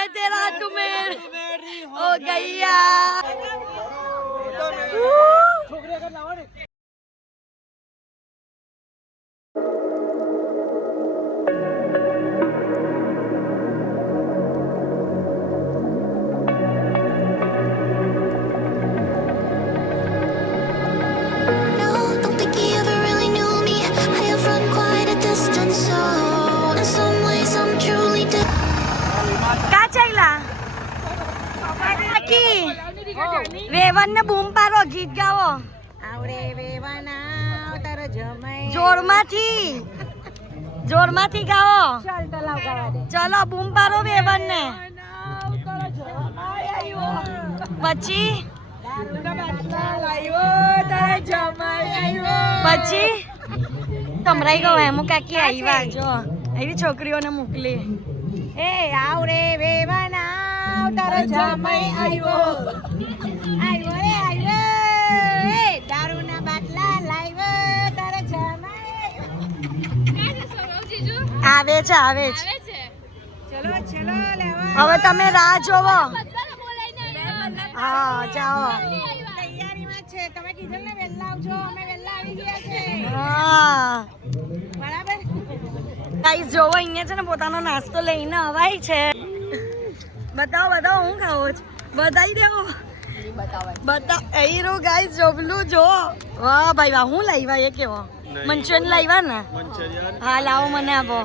है तेरा तुम्हें हो गैया વેવન ને બૂમ પાડો ગીત ગાવો આવડે વેવાના તાર જમાઈ જોરમાંથી ગાવો ચલો બૂમ પાડો વેવન ને પછી તમરાઈ ગયો એમ કાકી આવ્યા જો એવી છોકરીઓને મોકલી એ આવડે વેવાના તારો જમાઈ આવ્યો રે આવ્યો એ દારૂના બાટલા લાવ્યો તારો જમાઈ આવે છે ચલો લેવા હવે તમે રાહ જોવો હા જાઓ તૈયારીમાં છે તમે કીધું ને વેલા આવજો અમે વેલા આવી ગયા છે હા બરાબર ગાઈસ જોવો અહીંયા છે ને પોતાનો નાસ્તો લઈને અવાય છે બતાવો હું ખાવો છો બતાવી દેવો બતા ગાઈસ જોબલું જો વાહ ભાઈ વાહ હું લાવ્યા એ કેવો મંચુરિયન લાવ્યા ને હા લાવો મને આપો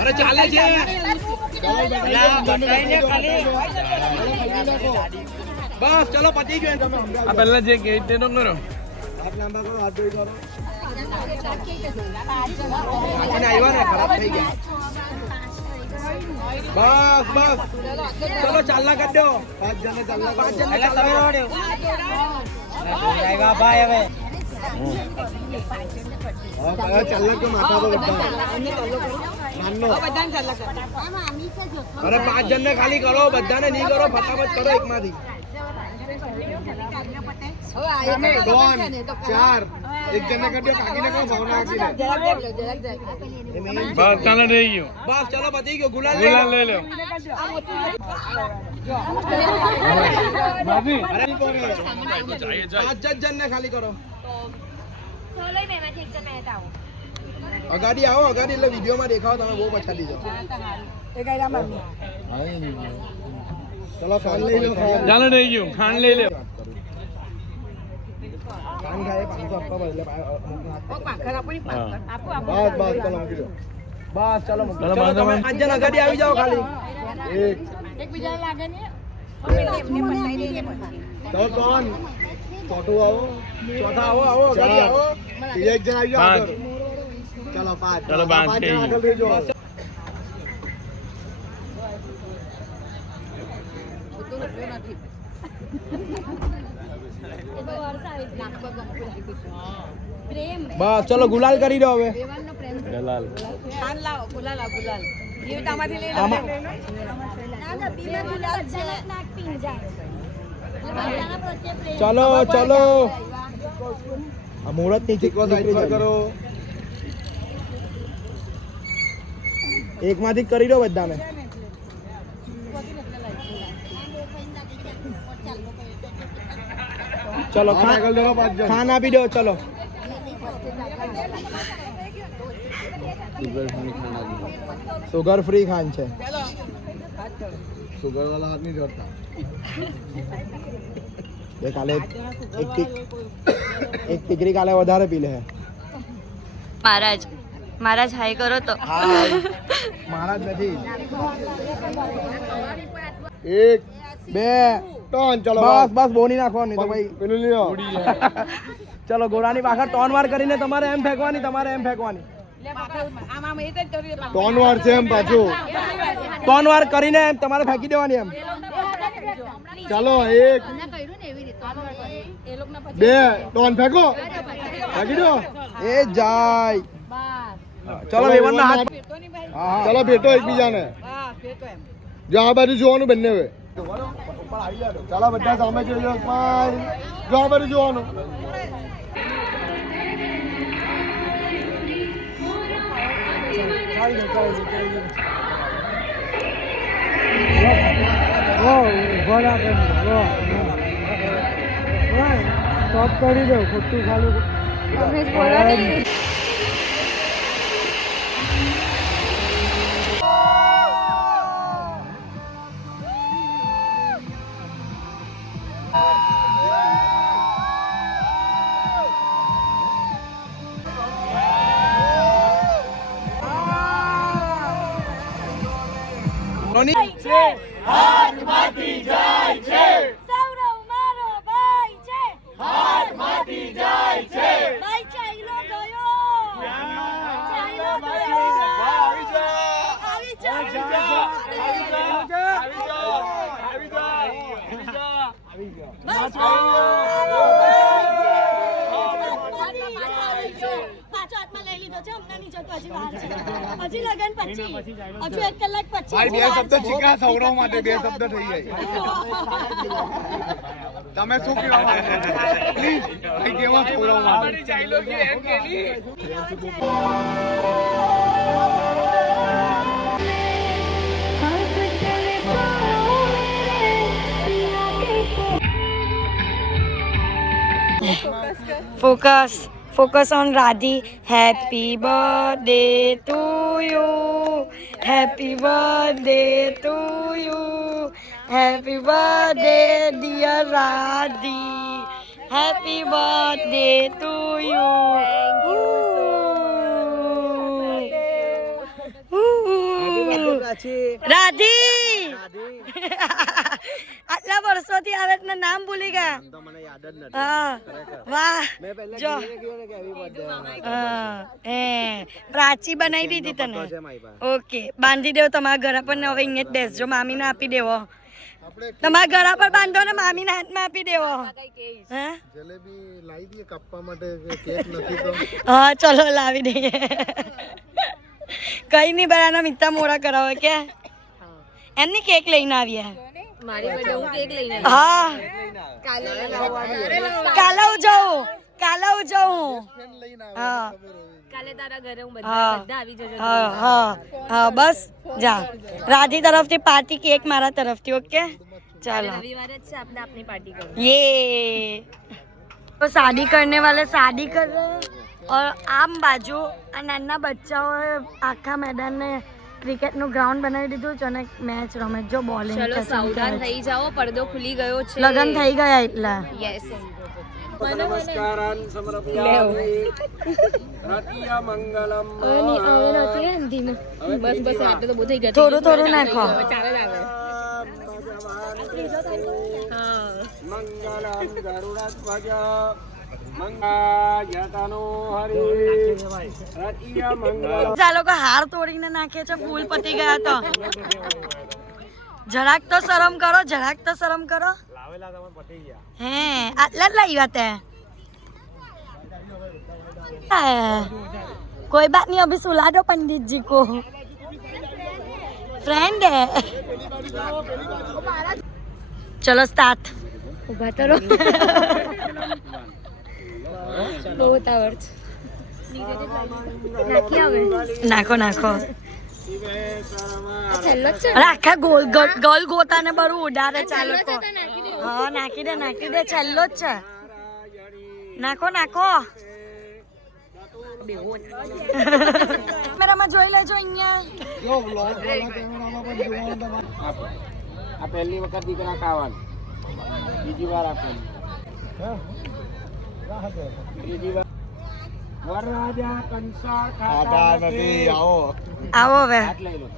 અરે ચાલે છે બસ ચલો પતી ગયો તમે આ પહેલા જે ગેટ તેનો કરો હાથ લાંબા કરો હાથ જોઈ કરો આવ્યા ને ખરાબ થઈ ગયા બસ બસ ચલો ચાલના કરી દો 5 જણ ચાલના 5 જણ આવ્યા ભાઈ હવે ચાલના તો માથા પર બધા અરે 5 જણને ખાલી કરો બધાને નહીં કરો ફટાફટ કરો એકમાંથી 2 4 એક જણને કરી દો કાકીને કહો ભાવના કાકીને બસ ચાલો રહી ગયો બસ ચાલો પતી ગયો ગુલાલ લઈ લો ભાભી અરે 5 જણને ખાલી કરો અગાડી આવો અગાડી એટલે વિડીયોમાં દેખાવો તમે બહુ પછાડી જાઓ ચલો ખાંડ લઈ લો ચાલો રહી ગયું ખાંડ લઈ લો ખાંડ ખાય 500 આપવા બદલે બસ ચલો મૂકી દો બસ ચલો મૂકી દો ચલો તમે 5 જણ અગાડી આવી જાઓ ખાલી એક બીજા લાગે ને તો કોણ ચોથું આવો ચોથા આવો અગાડી આવો એક જણ આવી જાઓ ચલો 5 ચલો 5 આગળ રહેજો બસ ચલો ગુલાલ કરી દો હવે ગુલાલ લાવો ગુલાલ જીવતામાંથી લઈ લો ચલો ચલો આ મુહૂર્ત ની ચીકો કરો એકમાંથી કરી દો બધાને ચલો ખાન આપી દો ચલો સુગર ફ્રી ખાન છે સુગર વાળા હાથ નહીં જોડતા કાલે એક ટીકરી કાલે વધારે પી લે મહારાજ હાઈ કરો તો મહારાજ નથી 1 2 3 ચલો બસ બોની નાખવાની તો ભાઈ પેલું લ્યો ચલો ગોળાની પાછળ 3 વાર કરીને તમારે એમ ફેંકવાની 3 વાર છે એમ પાછું 3 વાર કરીને એમ તમારે ફેંકી દેવાની એમ ચાલો 1 2 3 ફેંકો ફેંકી દો એ જાય ચલો લેવાનો હાથ ચલો ભેટો એકબીજાને જો આ બાજુ જોવાનું બંને હવે ચાલો બધા સામે જોઈ લો સ્માઈલ જો આ બાજુ જોવાનું સ્ટોપ કરી દો ખોટું ખાલી હાથમાંથી જાય છે સૌરવ મારો ભાઈ છે હાથમાંથી જાય છે ભાઈ ચાઈલો ગયો ચાઈલો ગયો આવી જા આવી જા આવી જા આવી જા હજી લગન પછી હજુ 1 કલાક પછી ભાઈ 2 શબ્દ શીખ્યા સૌરવ માટે 2 શબ્દ થઈ જાય તમે શું કહેવા માંગો પ્લીઝ ભાઈ કેવા સૌરવ માટે ચાઈલો કે એમ કેલી Focus on Radhi. Happy birthday to you. Happy birthday to you. Happy birthday, dear Radhi. Happy birthday to you. Thank you so much. Radhi. આટલા વર્ષોથી આવે એટલે નામ ભૂલી ગયા. મને યાદ જ નથી. હા વાહ જો પ્રાચી બનાવી દીધી તને. ઓકે બાંધી દેવો તમારા ઘર પર ને હવે અહીંયા જ બેસજો. મામીને આપી દેવો. તમારા ઘર પર બાંધો ને મામીના હાથમાં આપી દેવો. હે જલેબી લાવી દઈએ કાપવા માટે કેક નથી તો. હા ચલો લાવી દઈએ. કઈ નહીં બરાના મિત્તા મોડા કરાવે કે એમની કેક લઈને આવીએ. મારી બર્થડે હું કેક લઈને હા કાલે ઉજવું હા કાલે તારા ઘરે હું હા બધા આવી જજો. હા હા હા બસ જા. રાધી તરફથી પાર્ટી કેક મારા તરફથી. ઓકે ચાલો રવિવારે જ છે આપણે આપની પાર્ટી કરો. ये तो शादी करने वाले शादी कर रहे हैं और आम बाजू આ નાના બચ્ચાઓએ આખા મેદાનને ક્રિકેટનું ગ્રાઉન્ડ બનાવી દીધું છે અને મેચ રમે જો બોલિંગ ચલો સાવધાન થઈ જાઓ, પડદો ખુલી ગયો છે. લગન થઈ ગયા એટલા. યસ નમસ્કારાન સમર્પયામિ રતિયા મંગલમ. બસ બસ આટલું તો બહુ થઈ ગયું. થોડું થોડું નાખો. ચાલે આવે. મંગલમ ગરુડધ્વજ મંગલાયતનો હરિ રતિયા મંગલમ. આ લોકો હાર તોડીને નાખે છે. ફૂલ પતી ગયા તો જરાક તો શરમ કરો, જરાક તો શરમ કરો. હે આટલા જ લાવ્યા તે. कोई बात नहीं, अभी सुला दो पंडित जी को, फ्रेंड है. चलो स्टार्ट. ઉભા તો રહો. બહુ ઉતાવળ છે. નાખી આવે. નાખો નાખો. છેલ્લો જ છે. અરે આખા ગોલ ગોલ ગોતા ને બરું ઉડાડે. ચાલો તો હા નાખી દે છેલ્લો જ છે. નાખો નાખો. કેમેરામાં જોઈ લેજો અહીંયા. આ પહેલી વખત દીકરા ખાવાનું, બીજી વાર આપવાનું. ત્રીજી વાર વરરાજા કંસાર ખાતા નથી. આવો હવે લઈ લો.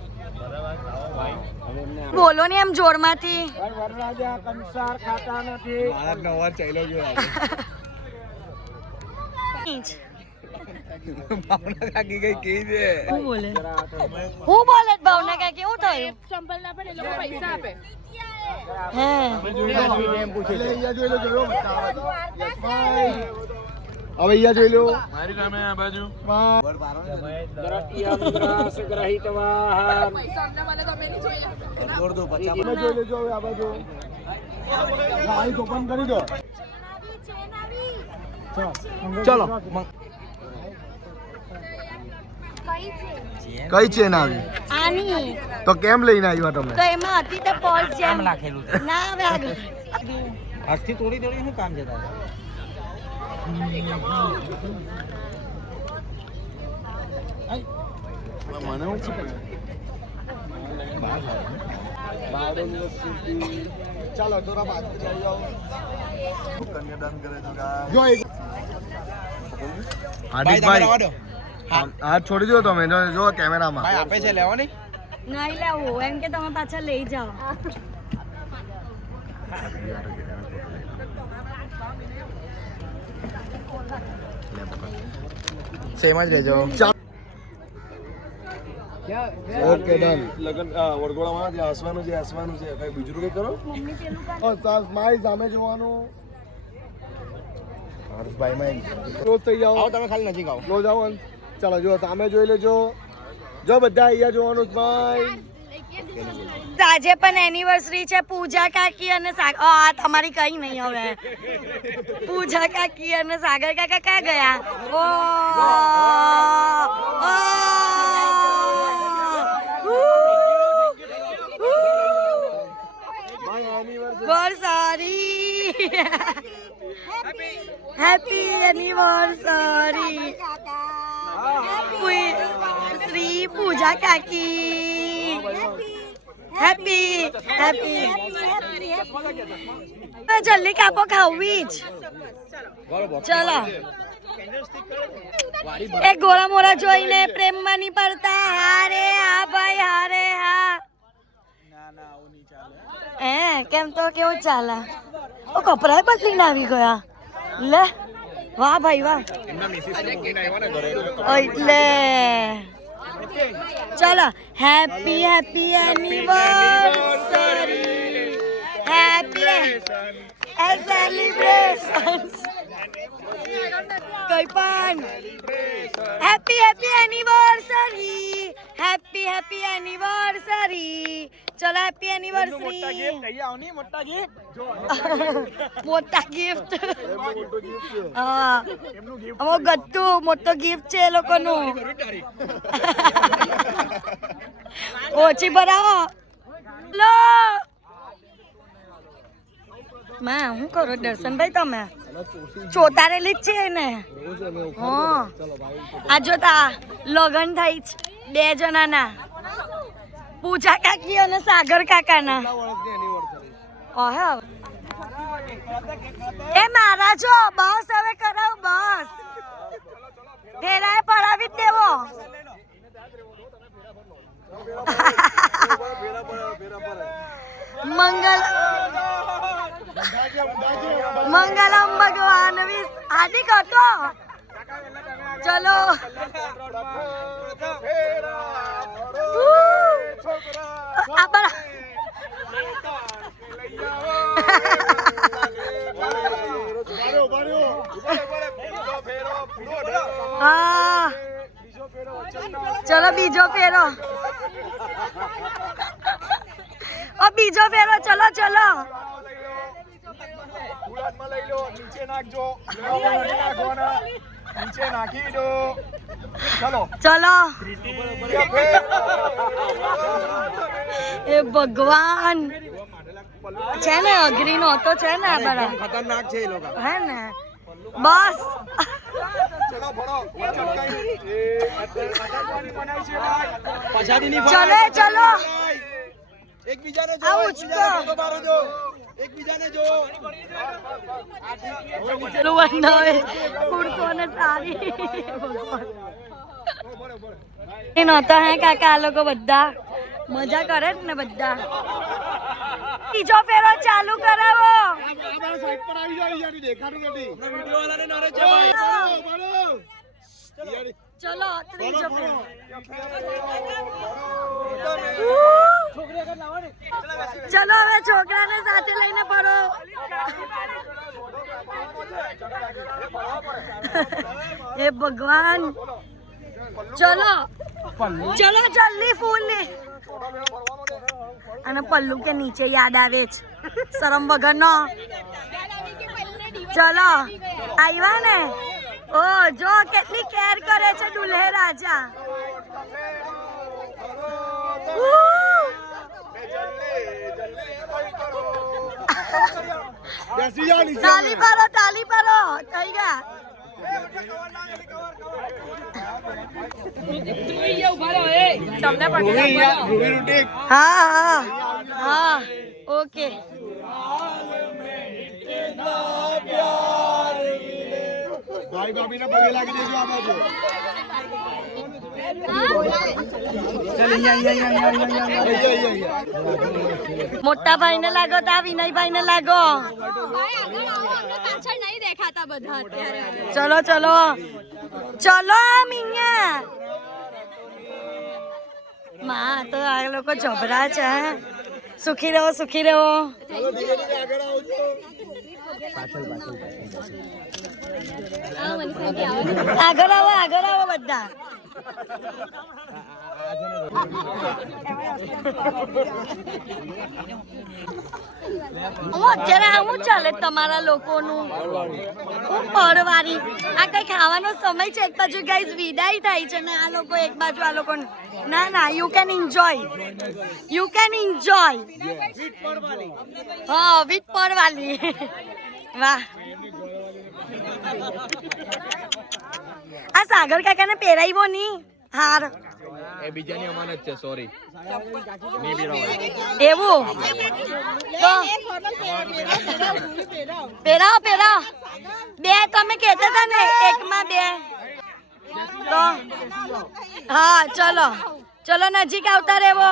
બોલો ને એમ જોરમાંથી. વરરાજા કંસાર ખાતા નથી. મારા નવા ચાલ્યો ગયો. ભાવના કાકી કઈ કહી દે. હું બોલે ભાવના કાકી શું થયું? ચંપલ ના પડે લોકો પૈસા આપે. હે હવે અહીંયા જોઈ લો. મારી સામે આ બાજુ ગ્રહિત વાહન જોઈ લેજો. હવે આ બાજુ આઈસ ઓપન કરી દો. ચલો કઈ ચેન આવી? આની તો કેમ લઈને આવ્યા તમે? તો એમાં હતી તે પોલ જેમ નાખેલું ના આવે આગળ. આજથી થોડી થોડી શું કામ છે તારે? મને હું ચાલો થોડા બાદ ચાલી જાઓ. કન્યાદાન કરે તો જો એક હાર્દિકભાઈ હાથ છોડી દો તમે જો કેમેરામાં ભાઈ આપે છે લેવો નહીં નહીં લેવું એમ કે તમે પાછા લઈ જાઓ. સેમ જ રહેજો. Okay done. લગન વડગોળામાં જે હસવાનું છે કઈ બીજું કઈ કરો. સ્માઈલ સામે જોવાનું. હર્ષભાઈ માં ક્લોઝ થઈ જાઓ. તમે ખાલી નજીક આવો. ક્લોઝ આવો. ચાલો જો સામે જોઈ લેજો. જો બધા અહીંયા જોવાનું. સ્માઈલ. આજે પણ એનિવર્સરી છે પૂજા કાકી અને સાગર. આ તમારી કઈ નહીં હવે. પૂજા કાકી અને સાગર કાકા ક્યાં ગયા? એનિવર્સરી હેપી એનિવર્સરી શ્રી પૂજા કાકી. Happy happy. જલ્દી કાપો ખાવી જ. ચલો એક ગોળા મોરા જોઈને પ્રેમમાં નહીં પડતા. હારે હા ભાઈ હારે હા. કેમ તો કેવું ચાલે? ઓ કપડાં બદલીને આવી ગયા લે. વાહ ભાઈ વાહ. એટલે ચલો happy happy anniversary, happy celebration કઈ પણ. Happy happy anniversary, happy happy anniversary. ચલો હેપી એનિવર્સરી. મોટા ગિફ્ટ. હા અમારો ગત્તુ મોટો ગિફ્ટ છે એ લોકોનું. ઓછી ભરાવો લો. માં હું કરો દર્શનભાઈ તમે ચોતારેલી જ છે ને? હા આ જોતા લગન થઈ જ 2 જણાના, પૂજા કાકી અને સાગર કાકાના. એ મારા જો બસ હવે કરાવ બસ. ફેરાએ પડાવી જ દેવો. મંગલમ ભગવાન હાર્દિક હતો. ચલો હા ચલો બીજો ફેરો. બીજો ફેરો ચલો ચલો. ચલો એ ભગવાન છે ને અઘરી નો તો છે ને ખતરનાક છે એ લોકો. હે ને બસ. ચલો ચલો એકબીજાને જો, એકબીજાને જો. એ નહોતા હે કાકા આ લોકો બધા મજા કરે જ ને બધા. બીજો ફેરો ચાલુ કરાવો. ચલો ત્રીજો ફેરો. ચલો હવે છોકરાને સાથે લઈને ફરો. હે ભગવાન. ચલો ચલો જલ્દી ફૂલ લે. અને પલ્લુ કે નીચે યાદ આવે છે શરમ વગર નો. ચલો આવ્યા ને. ઓ જો કેટલી કેર કરે છે દુલ્હે રાજા. તાલી પાડો તાલી પાડો. થઈ ગયા. હા હા હા ઓકે. ભાઈ ભાભીને પગે લાગી દેજો. આ બાજુ મોટા ભાઈ ને લાગો તા વિનયભાઈ ને લાગો. ચલો ચલો ચલો મિયા. માં તો આ લોકો જબરા છે. સુખી રહો સુખી રહો. આગળ આવો બધા. અત્યારે આવું ચાલે તમારા લોકોનું? હું પડવારી આ કઈ ખાવાનો સમય છે. એક બાજુ ગાઈઝ વિદાય થાય છે ને આ લોકો એક બાજુ આ લોકો. ના ના યુ કેન એન્જોય. હા વિથ પડવાલી. વાહ. આ સાગર કાકાને પહેરાવ્યો નહીં હાર. એ બીજાની અમાનત છે. સોરી એવું તો પહેરાવો. 2 તમે કહેતા હતા ને એકમાં 2 તો. હા ચલો ચલો નજીક આવતા રહેવો.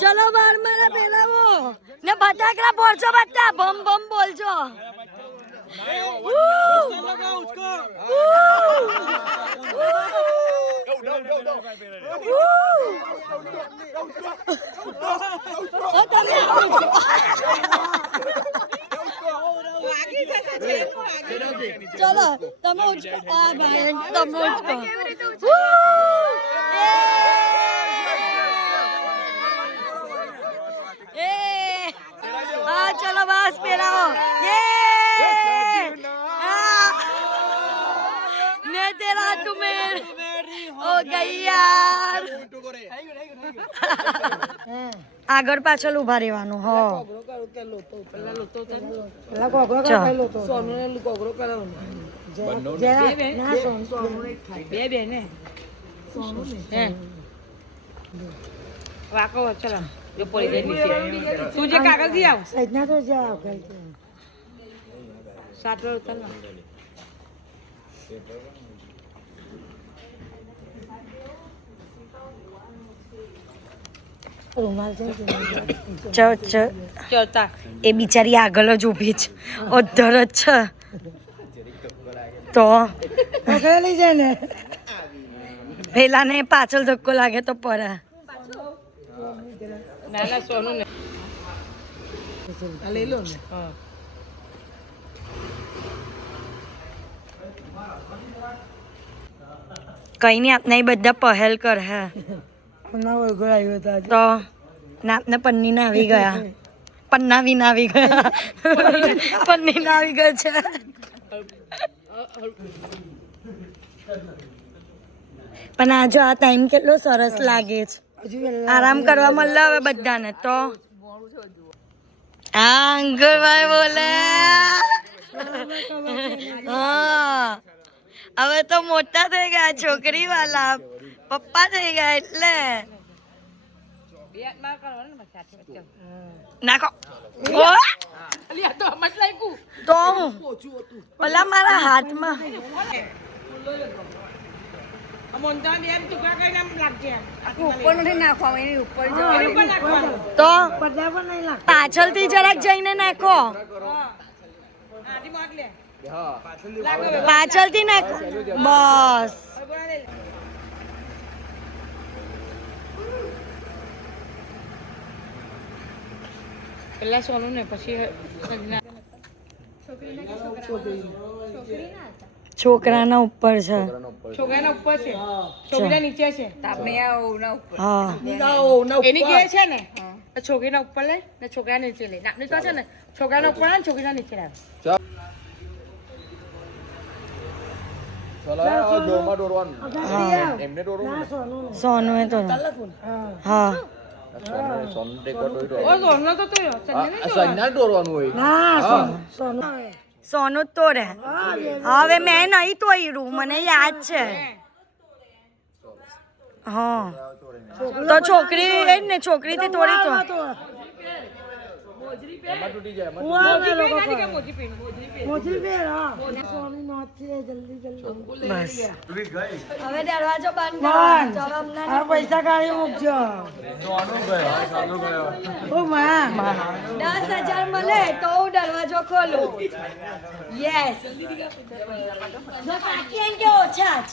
ચલો બાર મારા પેલાવો ને ફટાકડા ફોડજો બધા બમ બમ બોલજો. ચલો તમે ઉચકો. આ ભાઈ તમે ઉચકો. હા ચલો બસ પેલાઓ ને તેરા તુમેર ઓ ગઈ યાર. આગળ પાછળ ઉભા રહેવાનું. હો તું જે કાગળ થી આવ સજના તો જાવ સાતો ચાલ ચડતા એ બિચારી આગળ જ ઊભી છે. અધર જ છે તો લઈ જાય ને પેલા ને પાછળ ધક્કો લાગે તો પડે. નાના સોનું ને લઈ લો ને. કઈ નઈ આપને બધા પહેલ કર હે તો નાપને પન્ની ના આવી ગયા. પન્ના બી ના આવી ગયા. પન્ની ના આવી ગયા છે. પણ આ જો આ ટાઈમ કેટલો સરસ લાગે છે. આરામ કરવા મળે હવે બધાને. તો હા અંકલભાઈ બોલે. હા હવે તો મોટા થઈ ગયા છોકરી વાળા પપ્પા થઈ ગયા એટલે નાખો. તો ઓલા મારા હાથમાં તો પાછળથી જરાક જઈને નાખો. પાછળથી નાખો બસ. પેલા સોનું ને પછી છોકરાના ઉપર છે. છોકરાના ઉપર છે છોકરા નીચે છે. હા એની કે છે ને છોકરીના ઉપર લઈ ને છોકરા નીચે લઈ. આપણે તો છે ને છોકરાના ઉપર ને છોકરીના નીચે લાવે. સોનું એ તો હા સોનું જ તોડે. હવે મેં નહીં તોડ્યું મને યાદ છે. હા તો છોકરી એ જ ને છોકરીથી તોડી તો હવે દરવાજો બંધ પૈસા કાઢી મૂકજો. 10,000 મળે તો હું દરવાજો ખોલું. યસ બાકી એમ કે ઓછા જ.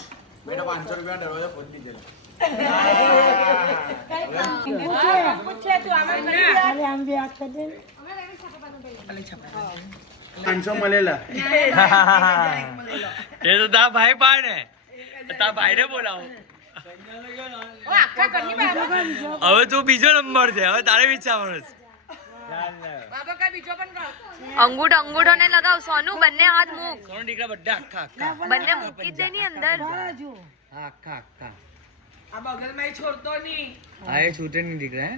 એ તો તા ભાઈ પાડે તા ભાઈ ને બોલાવો. હવે તું બીજો નંબર છે. હવે તારે વિચારવાનું છે. અંગૂઠો ને લગાવ સોનું બંને હાથ મૂક. સોનું દીકરા બધા આખા આખા બંને મૂકી દે ની અંદર. આખા આખા આ બગલમાં છોડતો નહીં. આ એ છૂટે નહીં દીકરા.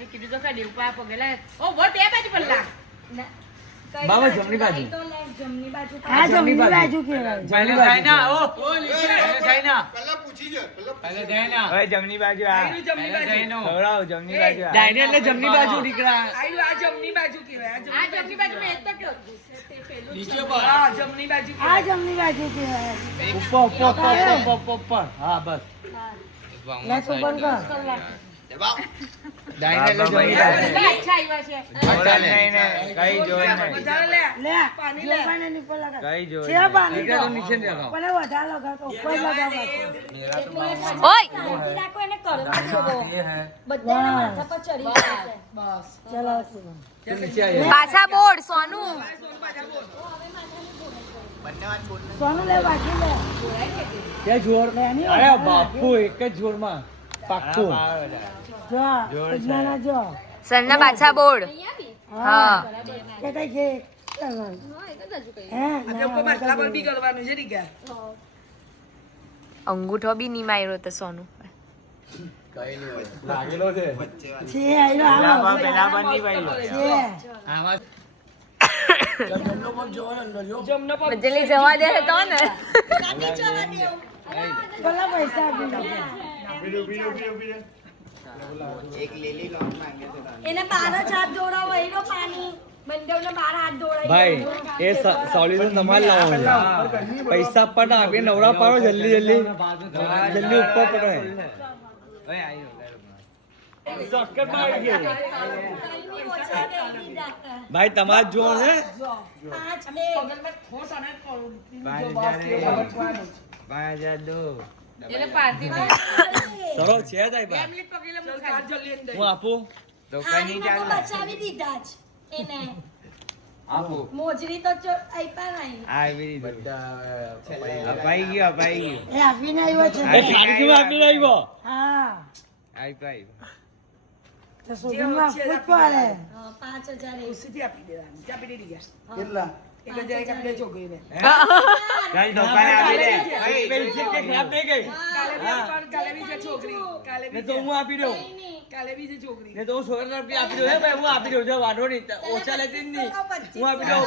એ કીધું તો ખાલી ઉપર પગેલા ઓ બહુ તે બાજુ પલ્લા બાબા જમણી બાજુ. જમણી બાજુ આ જમણી બાજુ કહેવાય. પહેલે જાય ના ઓ પહેલે જાય ના. પહેલા પૂછી જે પહેલે જાય ના. હવે જમણી બાજુ આ જમણી બાજુ ખવડાવ જમણી બાજુ આ ડાયરે એટલે જમણી બાજુ દીકરા. આયુ આ જમણી બાજુ કહેવાય. આ જમણી બાજુ મેં તો કયો નીચે પર આ જમણી બાજુ આ જમણી બાજુ કહેવાય. ઉપર ઉપર ઉપર ઉપર ઉપર. હા બસ લે તું પણ કર ડાયને લે જોઈ અચ્છા આવ્યા છે નહીં ને કઈ જોઈ નહીં લે પાણી લે પાણી ની પર લગાવ કઈ જોઈ છે પાણી તો નીચે લગાવ પણ વધારે લગાવ તો ઉપર લગાવ ઓય રાખો એને કરો બધા માથા પર ચડી જાય બસ ચલો નીચે આવી પાછા બોર્ડ સોનું સોનું લે બાકી લે કે જોર એની અરે બાપુ એક જ જોરમાં પાક્કું જો વિજ્ઞાના જો સરના પાછા બોર્ડ હા કે કઈ કે હે અંગૂઠો બી નહીં માર્યો તો સોનું લાગેલો છે છે આયો પેલા પર નહીં ભાઈ છે આવા જલ્દી જવા દે તો ને ભલા પૈસા આપી એને બાર જ હાથ દોડાવો એનો પાણી બંધવને બાર હાથ દોડાવી ભાઈ એ સોલ્યુશન તમારે લાવવાનું છે પૈસા પણ આપીને નવરા પાડો જલ્દી જલ્દી જલ્દી ઉપર પકડે ભાઈ તમારે જોર છે એને પાર્ટી ને સરળ છે તાઈ ભાઈ ફેમિલી પકડી લે હું ખાલી જલ્દી અંદર હું આપું બચાવી દીધા જ એને આપું મોજરી તો આપ્યા નહીં અપાઈ ગયો એ આપીને આવ્યો છે એ ખાનગીમાં આપીને આવ્યો હા આઈ તો સુગંધમાં આપવું જ પડે 5000 ઉસીથી આપી દેવાની ચા પી દીધી કેટલા એક હજાર એક આપી દે છોકરીને કઈ દુકાને આપી દે પેલી છે કે ખરાબ નહીં ગઈ કાલે બી છે છોકરી કાલે ને તો હું આપી દઉં કાલે બી છે છોકરી ને તો હું 16 રૂપિયા આપી દઉં હે ભાઈ હું આપી દઉં જો વાંધો નહીં ઓછા લેતી જ નહીં હું આપી દઉં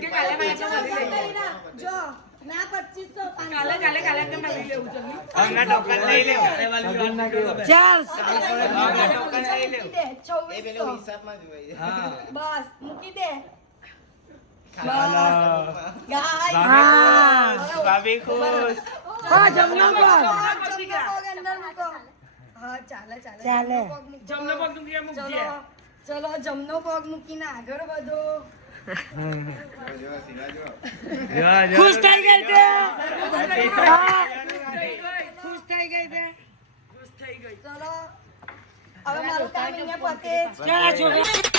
કે કાલે પાછા મળી લઈ જો ના 2500 કાલે કાલે કાલે કેમ મળી લેવું જલ્દી હમણાં ટોકન લઈ લે ચાલ ટોકન લઈ લે 2400 હા બસ મૂકી દે બસ ભાભી ખુશ હા જમનો પગ અંદર મૂકો હા ચાલે ચાલે જમનો પગ તું ક્યાં મૂકજે ચલો જમનો પગ મૂકીને આગળ વધો ખુશ થઈ ગઈ તે ખુશ થઈ ગઈ તે ચલો હવે મારું કામ અહીંયા પતે ચાલો છોકરા